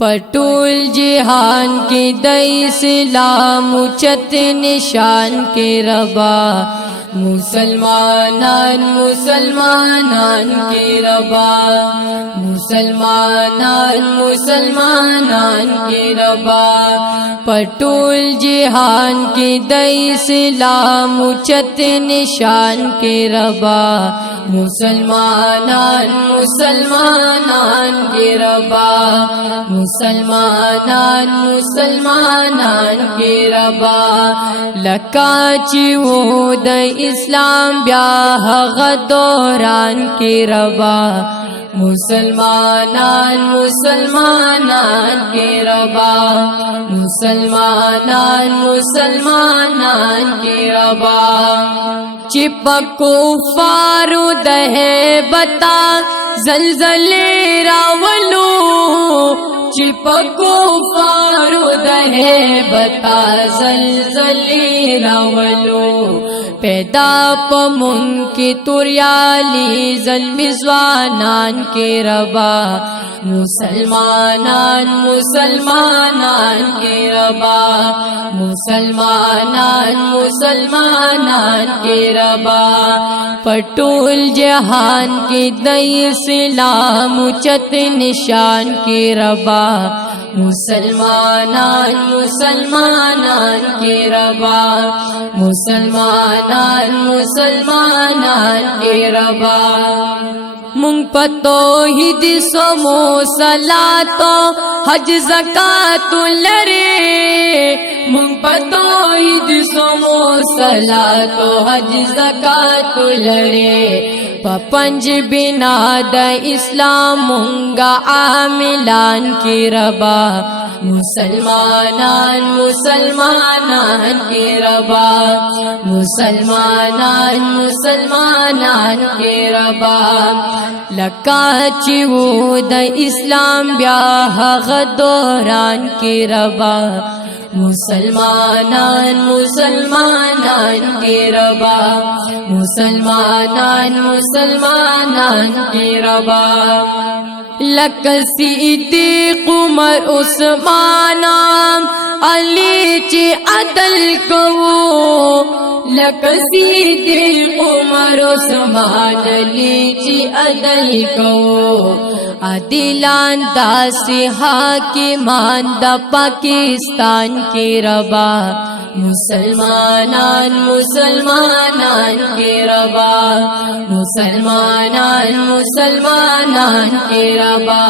पटोल जहान के इस्लाम उचत निशान के रबा मुसलमानान मुसलमानान के रबा मुसलमानान मुसलमानान के रबा पटोल जहान के इस्लाम उचत निशान के रबा मुसलमानान मुसलमानान के रबा मुसलमानान मुसलमानान के रबा लकाची वो द इस्लाम ब्याह गदौरान के रबा मुसलमानान मुसलमानान के रबा मुसलमानान मुसलमानान के रबा चिपको फारू दहे बता जलजले रावलो चिपको फारू दहे बता जलजले रावलो पैदा पमुन के तुरियाली जलमिज़वानान के रबा मुसलमानान मुसलमानान के रबा मुसलमानान मुसलमानान के रबा पटोल जहान के इस्लाम उचत निशान के रबा मुसलमानान मुसलमानान के रबा मुसलमानान मुसलमानान के रबा मुंग पतो हिद समो सलातो हज ज़कातुल रे मुंग पतो हिद समो सलातो हज ज़कातुल रे पंज बिना द इस्लाम मुंगा आमिलान के रबा मुसलमानान मुसलमानान के रबा मुसलमानान मुसलमानान के रबा लकाची वो द इस्लाम ब्याह गदौरान के रबा मुसलमानान मुसलमानान के रबा मुसलमानान मुसलमानान के रबा लकसीद उमर उस्मानाम अली चे अदल को लकसीद उमर उस्मान अली चे अदल को अदिलान दासी हाकिमान दा पाकिस्तान के रबा मुसलमानान मुसलमानान के रबा मुसलमानान मुसलमानान के रबा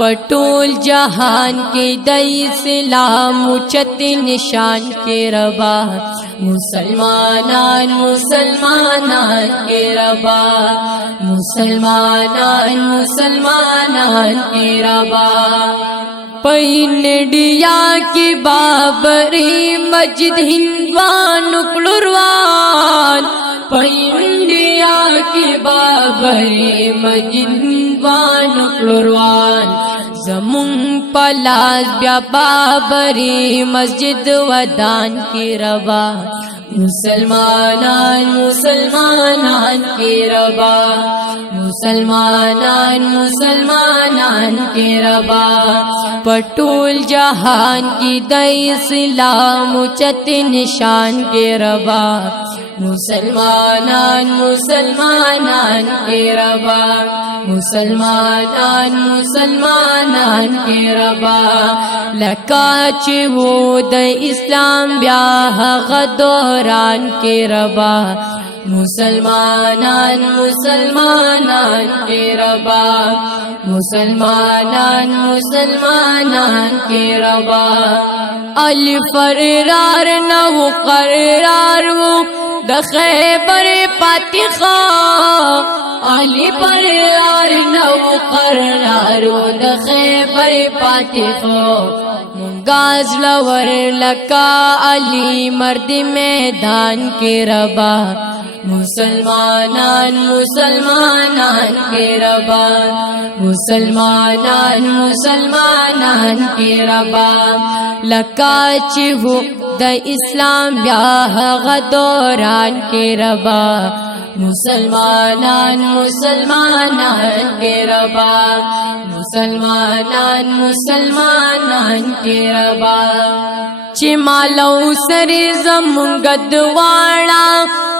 पटोल जहान के इस्लाम उचत निशान के रबा मुसलमानान मुसलमानान के रबा मुसलमानान मुसलमानान के रबा पैनडिया की बाबरी मस्जिद हिंदवान उकलुरवान पैनडिया की बाबरी मस्जिद हिंदवान उकलुरवान जमुंग पलास ब्या बाबरी मस्जिद वदान की रबा मुसलमानान मुसलमानान के रबा मुसलमानान मुसलमानान के रबा पटोल जहान की इस्लाम उचत निशान के रबा मुसलमानान मुसलमानान के रबा मुसलमानान मुसलमानान के रबा लकाच वो द इस्लाम ब्याह गदौरान के रबा मुसलमानान मुसलमानान के रबा मुसलमानान मुसलमानान के रबा अल फरार न वो करार वो द खैबर पातिखा अली फरार न वो करार वो द खैबर पातिखा गाज लवर लका अली मर्द मैदान के रबा मुसलमानान मुसलमानान के रबा मुसलमानान मुसलमानान के रबा लकाच वो द इस्लाम ब्याह गदौरान के रबा مسلمانان مسلمانان کے ربا مسلمانان مسلمانان کے ربا چی مالو سری زمونگ دوانا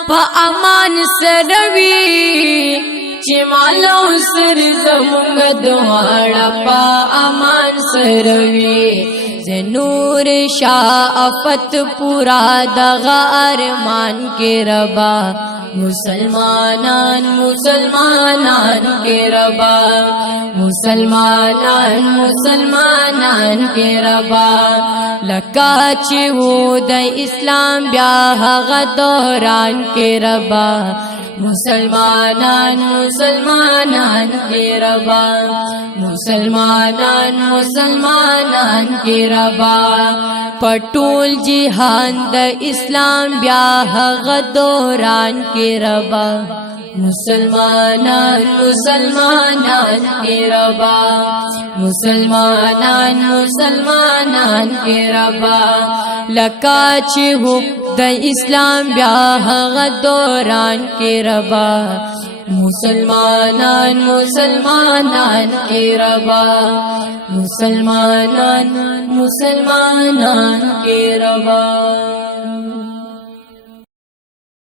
پا امان سروی چی مالو سری زمونگ دوانا پا امان سروی زنور شافت پورا دغا ارمان کے ربا مسلمانان مسلمانان کے ربا مسلمانان مسلمانان کے ربا لکا چی ہو دا اسلام بیا هغه دوران کے ربا مسلمانان مسلمانان کے ربا مسلمانان مسلمانان کے ربا پټول جهان د اسلام بیا هغه دوران کے ربا مسلمانان مسلمانان کے ربا مسلمانان مسلمانان کے ربا لکا چی ہو د اسلام بیا هغه دوران کے ربا مسلمانان مسلمانان کے ربا مسلمانان مسلمانان کے ربا